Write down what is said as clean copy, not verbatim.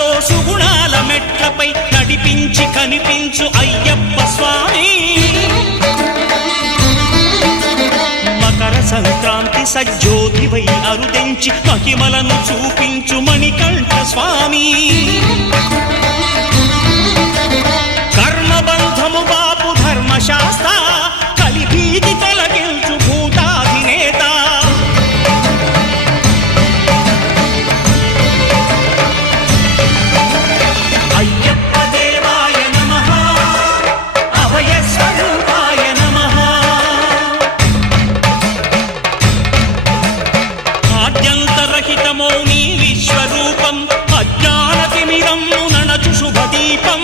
సుఖాలతో సుగుణాల మెట్లపై నడిపించి కనిపించు అయ్యప్ప స్వామి. మకర సంక్రాంతి సజ్జోతివై అరుదెంచి మహిమలను చూపించు మణికంఠ స్వామి. కర్మబంధము బాపు ధర్మశాస్త్ర కలిభీతి తొలగించు భూతాధినేత. అయ్యప్ప దేవాయ నమః, అభయ స్వరూపాయ నమః. ఆద్యంతరహితమో నీ విశ్వరూపం, అజ్ఞానతిమిరం నణచు శుభదీపం.